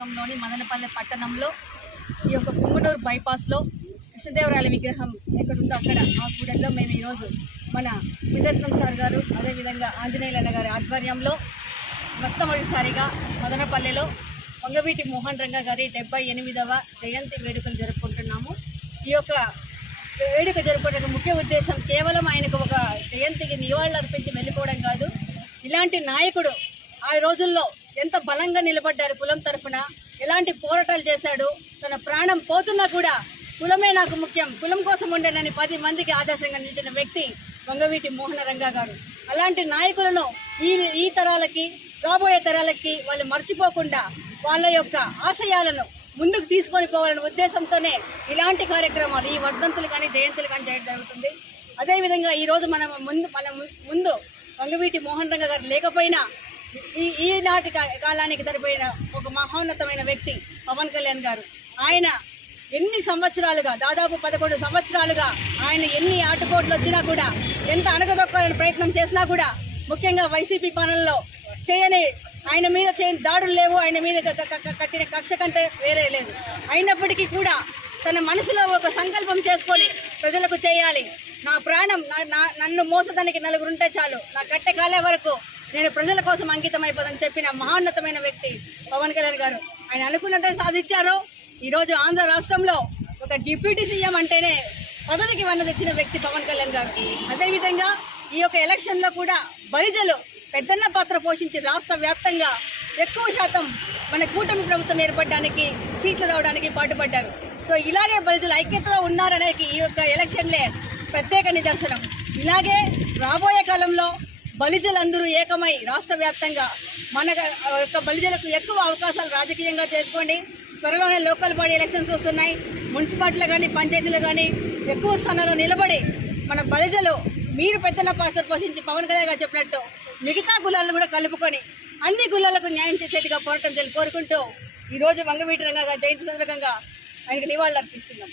లోని మదనపల్లె పట్టణంలో ఈ యొక్క పుంగునూరు బైపాస్లో కృష్ణదేవరాయల విగ్రహం ఎక్కడుందో అక్కడ ఆ కూడల్లో మేము ఈరోజు మన విడత్నం సార్ గారు అదేవిధంగా ఆంజనేయులన్న గారి ఆధ్వర్యంలో మొట్టమొదటిసారిగా మదనపల్లెలో వంగవీటి మోహన్ రంగ గారి డెబ్బై ఎనిమిదవ జయంతి వేడుకలు జరుపుకుంటున్నాము. ఈ యొక్క వేడుక జరుపుకోవడానికి ముఖ్య ఉద్దేశం కేవలం ఆయనకు ఒక జయంతికి నివాళులు అర్పించి వెళ్ళిపోవడం కాదు. ఇలాంటి నాయకుడు ఆ రోజుల్లో ఎంత బలంగా నిలబడ్డారు కులం తరఫున? ఎలాంటి పోరాటాలు చేశాడు? తన ప్రాణం పోతున్నా కూడా కులమే నాకు ముఖ్యం. కులం కోసం ఉండేనని పది మందికి ఆదర్శంగా నిలిచిన వ్యక్తి వంగవీటి మోహన రంగా గారు. అలాంటి నాయకులను ఈ ఈ తరాలకి రాబోయే తరాలకి వాళ్ళు మర్చిపోకుండా వాళ్ళ యొక్క ఆశయాలను ముందుకు తీసుకొని పోవాలనే ఉద్దేశంతోనే ఇలాంటి కార్యక్రమాలు ఈ వర్ధంతులు కానీ జయంతులు కానీ చేయడం జరుగుతుంది. అదేవిధంగా ఈరోజు మనం ముందు మన ముందు వంగవీటి మోహన్ రంగ గారు లేకపోయినా ఈ ఈనాటి కాలానికి సరిపోయిన ఒక మహోన్నతమైన వ్యక్తి పవన్ కళ్యాణ్ గారు. ఆయన ఎన్ని సంవత్సరాలుగా దాదాపు పదకొండు సంవత్సరాలుగా ఆయన ఎన్ని ఆటుపోట్లు వచ్చినా కూడా ఎంత అణగదొక్కాలని ప్రయత్నం చేసినా కూడా ముఖ్యంగా వైసీపీ పాలనలో చేయని ఆయన మీద చేయని దాడులు లేవు ఆయన మీద క- కట్టిన కక్ష కంటే వేరే లేదు. అయినప్పటికీ కూడా తన మనసులో ఒక సంకల్పం చేసుకొని ప్రజలకు చేయాలి. నా ప్రాణం నా- నా- నన్ను మోసదానికి నలుగురుంటే చాలు. నా కట్టె కాలే వరకు నేను ప్రజల కోసం అంకితం అయిపోదని చెప్పిన మహోన్నతమైన వ్యక్తి పవన్ కళ్యాణ్ గారు. ఆయన అనుకున్నదే సాధించారు. ఈరోజు ఆంధ్ర రాష్ట్రంలో ఒక డిప్యూటీ సీఎం అంటేనే పదవికి వన్న తెచ్చిన వ్యక్తి పవన్ కళ్యాణ్ గారు. అదేవిధంగా ఈ యొక్క ఎలక్షన్లో కూడా బలిజలు పెద్దన్న పాత్ర పోషించి రాష్ట్ర వ్యాప్తంగా ఎక్కువ శాతం మన కూటమి ప్రభుత్వం ఏర్పడడానికి సీట్లు రావడానికి పాటుపడ్డారు. సో ఇలాగే బలిజలు ఐక్యతలో ఉన్నారనేది ఈ యొక్క ఎలక్షన్లే ప్రత్యేక నిదర్శనం. ఇలాగే రాబోయే కాలంలో బలిజలందరూ ఏకమై రాష్ట్ర వ్యాప్తంగా మన యొక్క బలిజలకు ఎక్కువ అవకాశాలు రాజకీయంగా చేసుకోండి. త్వరలోనే లోకల్ బాడీ ఎలక్షన్స్ వస్తున్నాయి. మున్సిపాలిటీలు కానీ పంచాయతీలు కానీ ఎక్కువ స్థానాల్లో నిలబడి మన బలిజలు మీరు పెద్దల పాత్ర పోషించి పవన్ కళ్యాణ్ గారు చెప్పినట్టు మిగతా కులాలను కూడా కలుపుకొని అన్ని కులాలకు న్యాయం చేసేట్టుగా పోరాటం చేయాలని కోరుకుంటూ ఈరోజు వంగవీటి రంగా జయంతి సందర్భంగా ఆయనకు నివాళులు అర్పిస్తున్నాం.